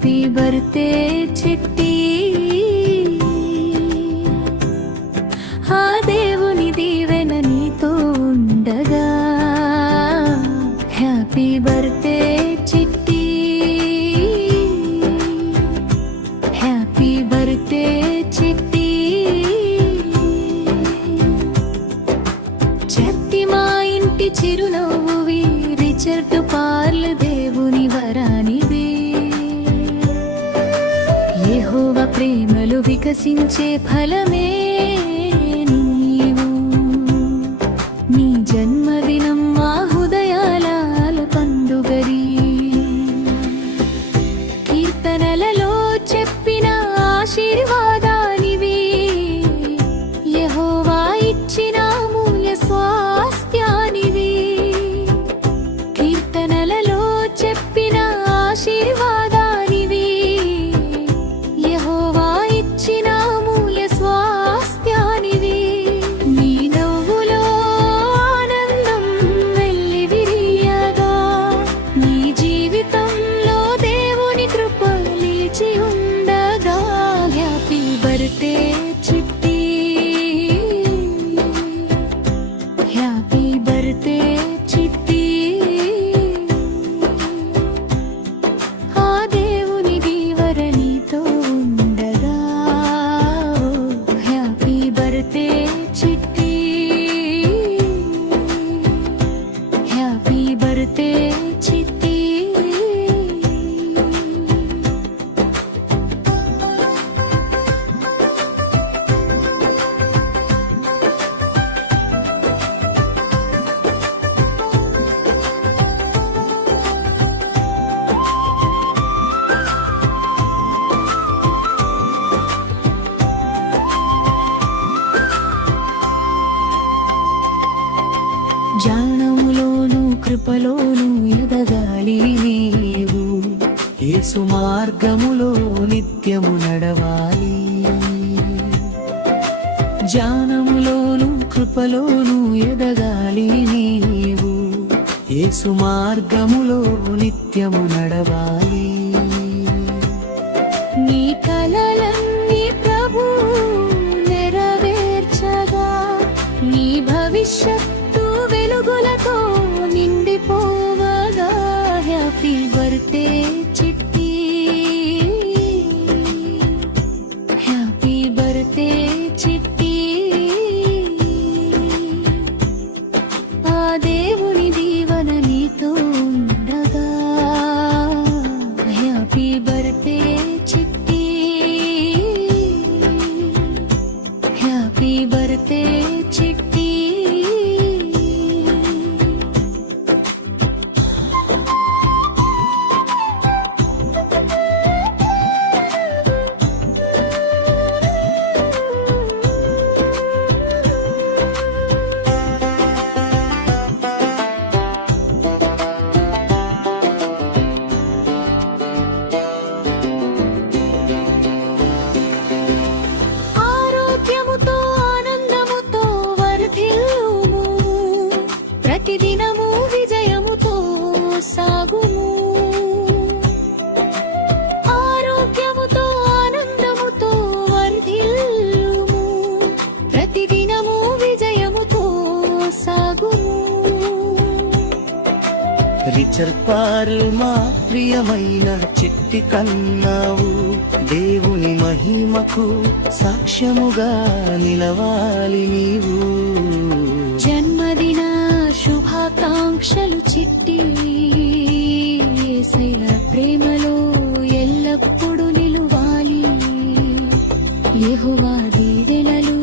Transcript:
Happy birthday చిట్టి, ఆ దేవుని దీవెన నీతో ఉండగా. హ్యాపీ బర్త్డే చిట్టి, హ్యాపీ బర్త్డే చిట్టి. చెట్టి మా ఇంటి చిరునవ్వువి, రిచర్డ్ పార్ల్ దేవుని వరానివి. యెహోవా ప్రేమలు వికసించే ఫలమే నీవు. నీ జన్మదినం మా హృదయాల పండుగరి. కీర్తనలలో చెప్పిన ఆశీర్వాదానివి, యెహోవా ఇచ్చిన అమూల్య స్వాస్థ్యానివి. కీర్తనలలో చెప్పిన ఆశీర్వాదానివి, యెహోవా ఇచ్చిన అమూల్య స్వాస్థ్యానివి. నీ నవ్వులో ఆనందం వెల్లివిరియగా, నీ జీవితంలో దేవుని కృప నిలిచి ఉండగా. హ్యాపీ బర్త్డే చిట్టి, హ్యాపీ బర్త్డే చిట్టి. ఆ దేవుని దీవెన నీతో ఉండగా. హ్యాపీ బర్త్డే చిట్టి, హ్యాపీ బర్త్డే చిట్టి. జ్ఞానములోను కృపలోను ఎదగాలి నీవు. యేసు మార్గములో నిత్యము నడవాలి. జ్ఞానములోను కృపలోను ఎదగాలి నీవు. యేసు మార్గములో నిత్యము నడవాలి. నీ కలలన్నీ ప్రభు నెరవేర్చగా, నీ భవిష్యత్తు వెలుగులతో నిండిపోవగా. హ్యాపీ బర్త్డే చిట్టి, హ్యాపీ బర్త్డే చిట్టి. ఆ దేవుని దీవెన నీతో ఉండగా. హ్యాపీ బర్త్డే చిట్టి, హ్యాపీ బర్త్డే చిట్టి. ఆరోగ్యముతో ఆనందముతో వర్ధిల్లుము, ప్రతిదినము విజయముతో సాగుము. ఆరోగ్యముతో ఆనందముతో వర్ధిల్లుము, ప్రతిదినము విజయముతో సాగుము. రిచర్డ్ పార్ల్ మా ప్రియమైన చిట్టి కన్నావు. దేవుని మహిమకు సాక్ష్యముగా నిలవాలి నీవు. జన్మదిన శుభాకాంక్షలు చిట్టి, యేసయ్య ప్రేమలో ఎల్లప్పుడూ నిలువాలి. యెహోవా దీవెనలు